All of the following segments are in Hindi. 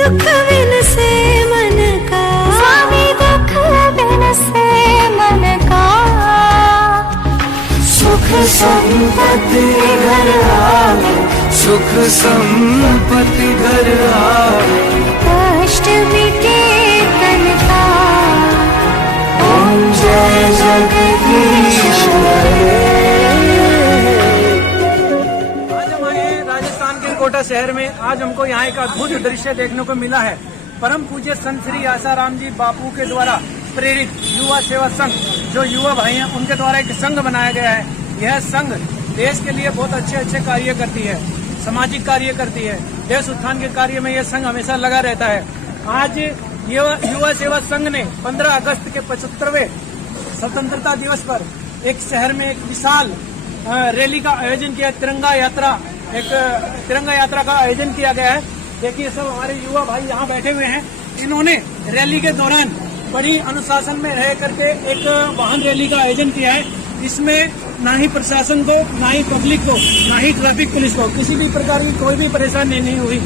दुख बिन से मन का, स्वामी दुख बिन से मन का, सुख संपत्ति घर आवे, सुख संपत्ति घर आवे, कष्ट मिटे तन का, ओम जय जगदीश हरे। आज हम आए हैं राजस्थान के कोटा शहर में। आज हमको यहाँ एक अद्भुत दृश्य देखने को मिला है। परम पूज्य संत श्री आसाराम जी बापू के द्वारा प्रेरित युवा सेवा संघ, जो युवा भाई हैं उनके द्वारा एक संघ बनाया गया है। यह संघ देश के लिए बहुत अच्छे अच्छे कार्य करती है, सामाजिक कार्य करती है, देश उत्थान के कार्य में यह संघ हमेशा लगा रहता है। आज युवा सेवा संघ ने 15 अगस्त के 75वें स्वतंत्रता दिवस पर एक शहर में एक विशाल रैली का आयोजन किया। तिरंगा यात्रा का आयोजन किया गया है। देखिए सब हमारे युवा भाई यहाँ बैठे हुए हैं। इन्होंने रैली के दौरान बड़ी अनुशासन में रह करके एक वाहन रैली का आयोजन किया है। इसमें ना ही प्रशासन को, ना ही पब्लिक को, ना ही ट्रैफिक पुलिस को किसी भी प्रकार की कोई भी परेशानी नहीं हुई।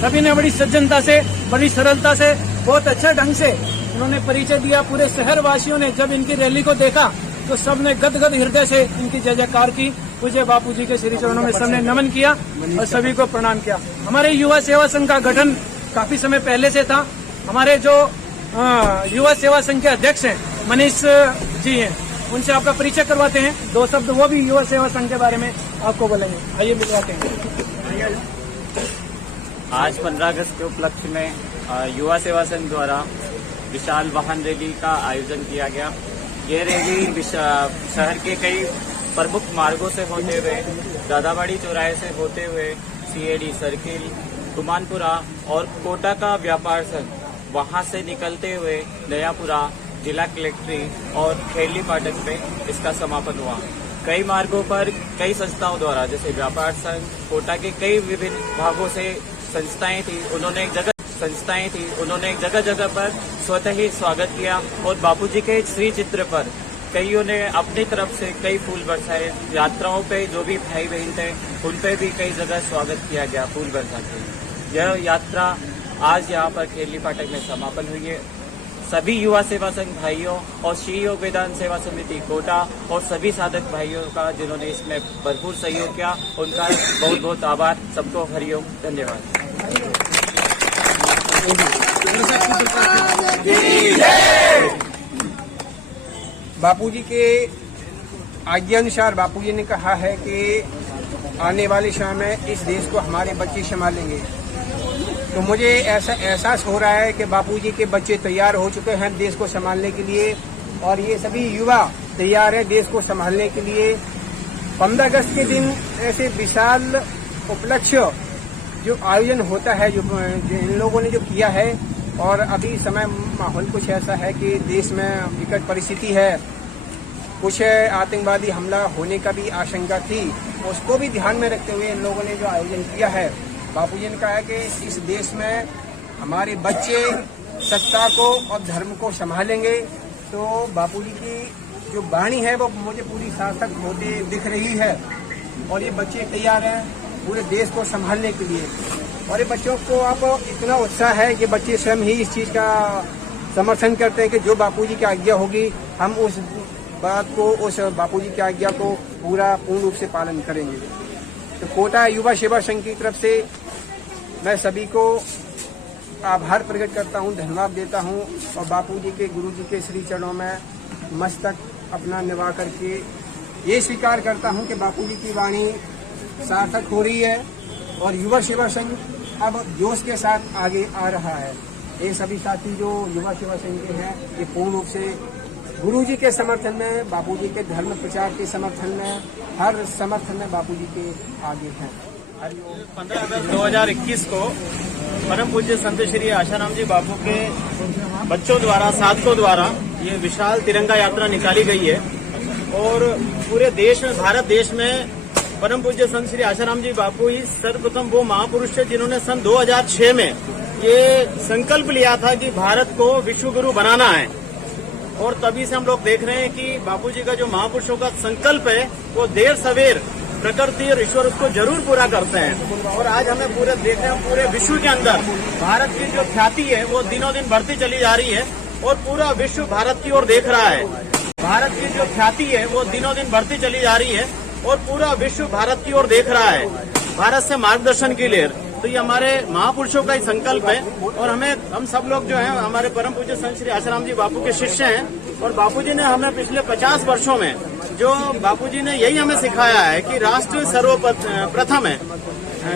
सभी ने बड़ी सज्जनता से, बड़ी सरलता से, बहुत अच्छे ढंग से उन्होंने परिचय दिया। पूरे शहर वासियों ने जब इनकी रैली को देखा तो सबने गदगद हृदय से इनकी जय जयकार की। पूज्य बापू जी के श्री चरणों में सबने नमन किया और सभी को प्रणाम किया। हमारे युवा सेवा संघ का गठन काफी समय पहले से था। हमारे जो युवा सेवा संघ के अध्यक्ष हैं मनीष जी हैं, उनसे आपका परिचय करवाते हैं। 2 शब्द वो भी युवा सेवा संघ के बारे में आपको बोलेंगे। आइए मिलवाते हैं। आज 15 अगस्त के उपलक्ष्य में युवा सेवा संघ द्वारा विशाल वाहन रैली का आयोजन किया गया। ये रैली शहर के कई प्रमुख मार्गों से होते हुए, दादाबाड़ी चौराहे से होते हुए, सीएडी सर्किल, गुमानपुरा और कोटा का व्यापार संघ, वहां से निकलते हुए नयापुरा, जिला कलेक्ट्रेट और खेरली फाटक पे इसका समापन हुआ। कई मार्गों पर कई संस्थाओं द्वारा, जैसे व्यापार संघ, कोटा के कई विभिन्न भागों से संस्थाएं थी, उन्होंने एक जगह जगह पर स्वतः ही स्वागत किया और बापूजी के श्री चित्र पर कईयों ने अपनी तरफ से कई फूल बरसाए। यात्राओं पे जो भी भाई बहन थे उन पे भी कई जगह स्वागत किया गया फूल बरसा के। यह यात्रा आज यहाँ पर खेरली फाटक में समापन हुई है। सभी युवा सेवा संघ भाइयों और श्री योग वेदांत सेवा समिति कोटा और सभी साधक भाइयों का जिन्होंने इसमें भरपूर सहयोग किया, उनका बहुत बहुत आभार। सबको हरिओम, धन्यवाद। बापूजी के आज्ञानुसार बापूजी ने कहा है कि आने वाले समय में इस देश को हमारे बच्चे संभालेंगे। तो मुझे ऐसा एहसास हो रहा है कि बापूजी के बच्चे तैयार हो चुके हैं देश को संभालने के लिए, और ये सभी युवा तैयार है देश को संभालने के लिए। 15 अगस्त के दिन ऐसे विशाल उपलक्ष्य जो आयोजन होता है, जो इन लोगों ने जो किया है, और अभी समय माहौल कुछ ऐसा है कि देश में विकट परिस्थिति है, कुछ आतंकवादी हमला होने का भी आशंका थी, उसको भी ध्यान में रखते हुए इन लोगों ने जो आयोजन किया है। बापूजी ने कहा है कि इस देश में हमारे बच्चे सत्ता को और धर्म को संभालेंगे। तो बापूजी की जो वाणी है वो मुझे पूरी सार्थक होते दिख रही है, और ये बच्चे तैयार हैं पूरे देश को संभालने के लिए। और ये बच्चों को अब इतना उत्साह है कि बच्चे स्वयं ही इस चीज का समर्थन करते हैं कि जो बापूजी की आज्ञा होगी हम उस बात को, उस बापूजी की आज्ञा को पूर्ण रूप से पालन करेंगे। तो कोटा युवा सेवा संघ की तरफ से मैं सभी को आभार प्रकट करता हूँ, धन्यवाद देता हूँ, और बापूजी के, गुरुजी के श्री चरणों में मस्तक अपना निभा करके ये स्वीकार करता हूँ कि बापूजी की वाणी सार्थक हो रही है और युवा सेवा संघ अब जोश के साथ आगे आ रहा है। ये सभी साथी जो युवा सेवा संघ के हैं, ये पूर्ण रूप से गुरुजी के समर्थन में, बापूजी के धर्म प्रचार के समर्थन में, हर समर्थन में बापूजी के आगे हैं। 15 अगस्त 2021 को परम पूज्य संत श्री आसाराम जी बापू के बच्चों द्वारा, साधकों द्वारा ये विशाल तिरंगा यात्रा निकाली गई है, और पूरे देश में, भारत देश में परम पूज्य संत श्री आसाराम जी बापू ही सर्वप्रथम वो महापुरुष है जिन्होंने सन 2006 में ये संकल्प लिया था कि भारत को विश्व गुरु बनाना है। और तभी से हम लोग देख रहे हैं कि बापूजी का जो महापुरुषों का संकल्प है वो देर सवेर प्रकृति और ईश्वर उसको जरूर पूरा करते हैं। और आज हमें पूरे देख रहे हैं, पूरे विश्व के अंदर भारत की जो ख्याति है वो दिनों दिन बढ़ती चली जा रही है और पूरा विश्व भारत की ओर देख रहा है। भारत की जो ख्याति है वो दिनों दिन बढ़ती चली जा रही है और पूरा विश्व भारत की ओर देख रहा है। भारत से मार्गदर्शन की लेर, तो ये हमारे महापुरुषों का ही संकल्प है। और हम सब लोग जो हैं हमारे परम पूज्य संत श्री आशाराम जी बापू के शिष्य हैं। और बापूजी ने हमें पिछले 50 वर्षों में जो बापूजी ने यही हमें सिखाया है कि राष्ट्र सर्वप्रथम है,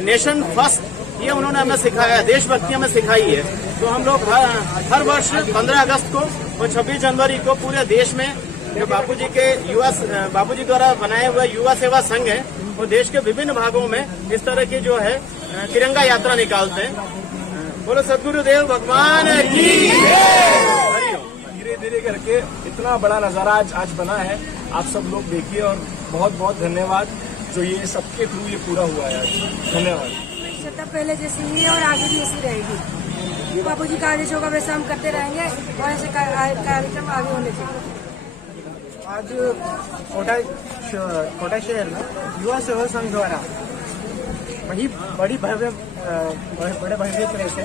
नेशन फर्स्ट, ये उन्होंने हमें सिखाया है, देशभक्ति हमें सिखाई है। तो हम लोग हर वर्ष 15 अगस्त को और 26 जनवरी को पूरे देश में जो बापूजी के बापूजी द्वारा बनाए हुए युवा सेवा संघ है वो देश के विभिन्न भागों में इस तरह की जो है तिरंगा यात्रा निकालते हैं। बोलो सद्गुरुदेव भगवान की। धीरे धीरे करके इतना बड़ा नजारा आज बना है, आप सब लोग देखिए और बहुत बहुत धन्यवाद जो ये सबके थ्रू ये पूरा हुआ है आज। धन्यवाद। पहले जैसी ही है और आगे भी ऐसी रहेगी। बापूजी का आदेश होगा वैसे हम करते रहेंगे और ऐसे कार्यक्रम आगे होने चाहिए। आज कोटा शहर में युवा सेवा संघ द्वारा बड़े भव्य तरह से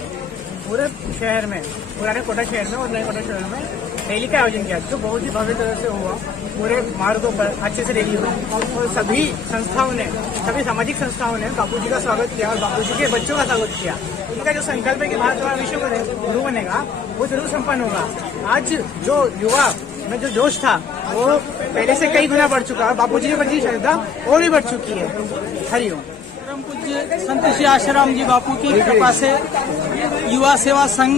पूरे शहर में, पुराने कोटा शहर में और नए कोटा शहर में रैली का आयोजन किया, जो बहुत ही भव्य तरह से हुआ। पूरे मार्गों पर अच्छे से रैली हुई और सभी सामाजिक संस्थाओं ने बापूजी का स्वागत किया और बापूजी के बच्चों का स्वागत किया। उनका जो संकल्प है कि भारत हमारा विश्व गुरु बनेगा वो जरूर संपन्न होगा। आज जो युवा में जो जोश था वो पहले से कई गुना बढ़ चुका है। बापूजी के प्रति श्रद्धा और भी बढ़ चुकी है। हरिओम। परम पूज्य संत श्री आशाराम जी बापू की कृपा से युवा सेवा संघ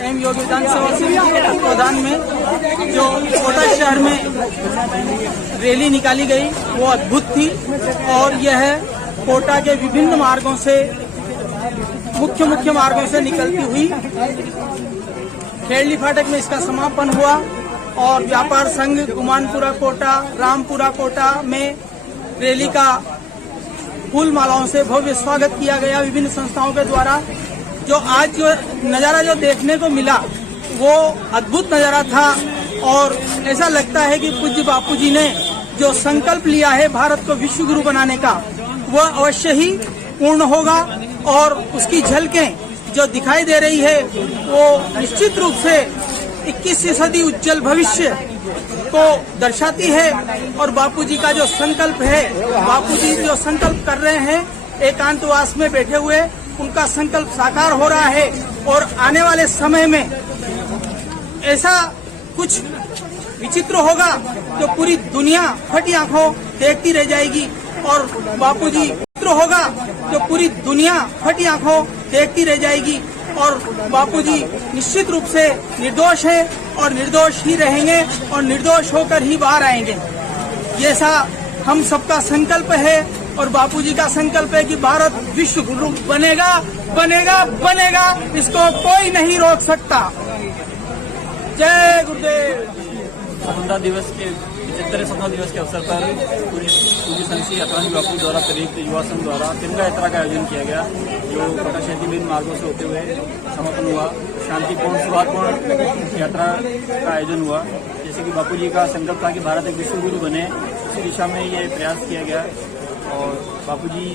एवं योगदान सेवा संघ के तत्वाधान में जो कोटा शहर में रैली निकाली गई वो अद्भुत थी। और यह कोटा के विभिन्न मार्गों से, मुख्य मार्गों से निकलती हुई खेड़ली फाटक में इसका समापन हुआ और व्यापार संघ गुमानपुरा कोटा, रामपुरा कोटा में रैली का फूल मालाओं से भव्य स्वागत किया गया विभिन्न संस्थाओं के द्वारा। जो आज जो नजारा जो देखने को मिला वो अद्भुत नजारा था और ऐसा लगता है कि पूज्य बापूजी ने जो संकल्प लिया है भारत को विश्व गुरु बनाने का वह अवश्य ही पूर्ण होगा। और उसकी झलकें जो दिखाई दे रही है वो निश्चित रूप से 21वीं सदी उज्जवल भविष्य को दर्शाती है। और बापूजी का जो संकल्प है, बापूजी जो संकल्प कर रहे हैं एकांतवास में बैठे हुए, उनका संकल्प साकार हो रहा है। और आने वाले समय में ऐसा कुछ विचित्र होगा जो पूरी दुनिया फटी आंखों देखती रह जाएगी। और बापूजी विचित्र होगा जो पूरी दुनिया फटी आंखों देखती रह जाएगी। और बापूजी निश्चित रूप से निर्दोष है और निर्दोष ही रहेंगे और निर्दोष होकर ही बाहर आएंगे। ये ऐसा हम सबका संकल्प है और बापूजी का संकल्प है कि भारत विश्व गुरु बनेगा बनेगा बनेगा, इसको कोई नहीं रोक सकता। जय गुरुदेव। स्वतंत्रता दिवस के 75वें स्वतंत्रता दिवस के अवसर पर पूज्य संत श्री आशाराम जी बापू द्वारा प्रेरित युवा संघ द्वारा तिरंगा यात्रा का आयोजन किया गया, जो कोटा शहर के विभिन्न मार्गों से होते हुए समापन हुआ। शांतिपूर्ण सौहार्दपूर्ण यात्रा का आयोजन हुआ। जैसे कि बापू जी का संकल्प था कि भारत एक विश्व गुरु बने, उसी दिशा में ये प्रयास किया गया। और बापू जी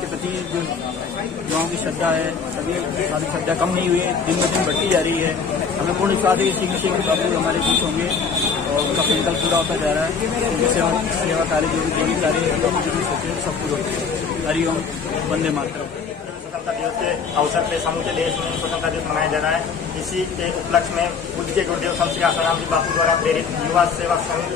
के प्रति जो युवाओं की श्रद्धा है, सभी सारी श्रद्धा कम नहीं हुई है, दिन ब दिन बढ़ती जा रही है। हमें पूर्ण विश्वास है कि शीघ्र बापू हमारे बीच होंगे और उनका संकल्प पूरा होता जा रहा है। उनकी सेवा कार्य जो भी दैनिक कार्य सब पूरा होते। हरिओम, वंदे मातरम। स्वतंत्रता दिवस के अवसर पर समूचे देश में स्वतंत्रता दिवस मनाया जा रहा है। इसी के उपलक्ष्य में पूज्य गुरुदेव संत श्री आशाराम जी बापू द्वारा प्रेरित युवा सेवा संघ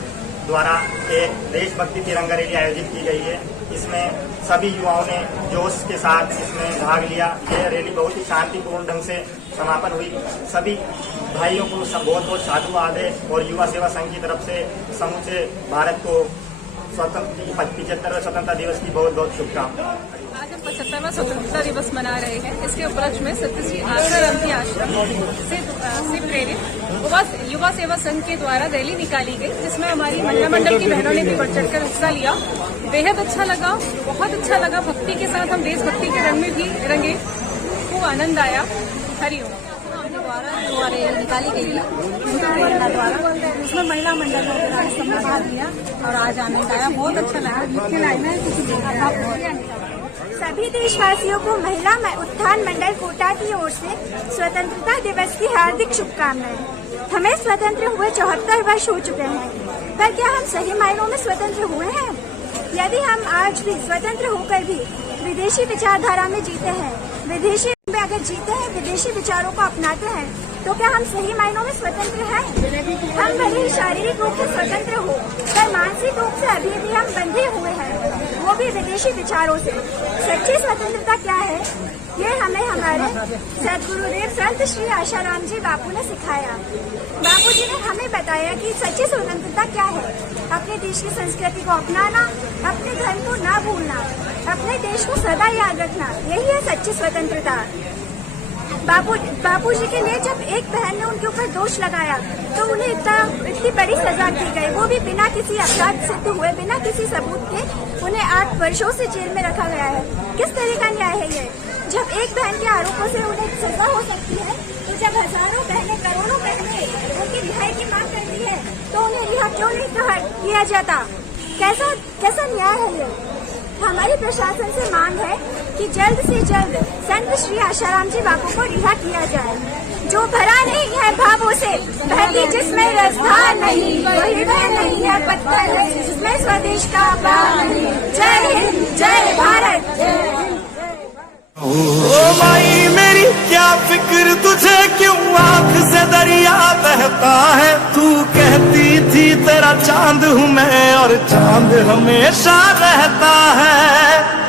द्वारा एक देशभक्ति तिरंगा रैली आयोजित की गई है। इसमें सभी युवाओं ने जोश के साथ इसमें भाग लिया। यह रैली बहुत ही शांतिपूर्ण ढंग से समापन हुई। सभी भाइयों को बहुत बहुत साधुवाद है और युवा सेवा संघ की तरफ से समूचे भारत को 75वें स्वतंत्रता दिवस की बहुत बहुत शुभकामनाएं। आज हम 75वां स्वतंत्रता दिवस मना रहे हैं। इसके उपलक्ष्य में सत श्री आशाराम जी आश्रम से प्रेरित युवा सेवा संघ के द्वारा रैली निकाली गई, जिसमें हमारी महिला मंडल की बहनों ने भी बढ़ चढ़कर हिस्सा लिया। बेहद अच्छा लगा, बहुत अच्छा लगा। भक्ति के साथ हम देशभक्ति के रंग में भी रंगे, खूब आनंद आया। हरिओम। द्वारा जो रैली निकाली गई है महिला द्वारा, उसमें महिला मंडल ने सबने भाग लिया और आज आनंद आया, बहुत अच्छा लगा। सभी देशवासियों को महिला उत्थान मंडल कोटा की ओर से स्वतंत्रता दिवस की हार्दिक शुभकामनाएं। हमें स्वतंत्र हुए 74 वर्ष हो चुके हैं, पर क्या हम सही मायनों में स्वतंत्र हुए हैं? यदि हम आज भी स्वतंत्र होकर भी विदेशी विचारधारा में जीते हैं, विदेशी में अगर जीते हैं, विदेशी विचारों को अपनाते हैं, तो क्या हम सही मायनों में स्वतंत्र हैं? हम भले ही शारीरिक रूप से स्वतंत्र हो, पर मानसिक रूप से अभी भी हम बंधे हुए हैं, वो भी विदेशी विचारों से। सच्ची स्वतंत्रता क्या है, ये हमें हमारे सदगुरुदेव संत श्री आशाराम जी बापू ने सिखाया। बापू जी ने हमें बताया कि सच्ची स्वतंत्रता क्या है। अपने देश की संस्कृति को अपनाना, अपने धर्म को ना भूलना, अपने देश को सदा याद रखना, यही है सच्ची स्वतंत्रता। बापू जी के लिए जब एक बहन ने उनके ऊपर दोष लगाया तो उन्हें इतनी बड़ी सजा दी गई, वो भी बिना किसी अपराध सिद्ध हुए, बिना किसी सबूत के उन्हें 8 वर्षों से जेल में रखा गया है। किस तरह का न्याय है ये? जब एक बहन के आरोपों से उन्हें सजा हो सकती है, तो जब हजारों बहनें, करोड़ों बहनें उनकी रिहाई की मांग करती है, तो उन्हें रिहा क्यों नहीं किया जाता? कैसा न्याय है ये? हमारी प्रशासन से मांग है कि जल्द से जल्द संत श्री आशाराम जी बापू को रिहा किया जाए। जो भरा नहीं है भावों से, बहती जिसमें रसधार नहीं, वही वह नहीं है पत्थर है जिसमें स्वदेश का भाव नहीं। जय हिंद, जय भारत। ओ माई मेरी क्या फिक्र तुझे, क्यों आंख से दरिया बहता है? तू कहती थी तेरा चांद हूँ मैं और चांद हमेशा रहता है।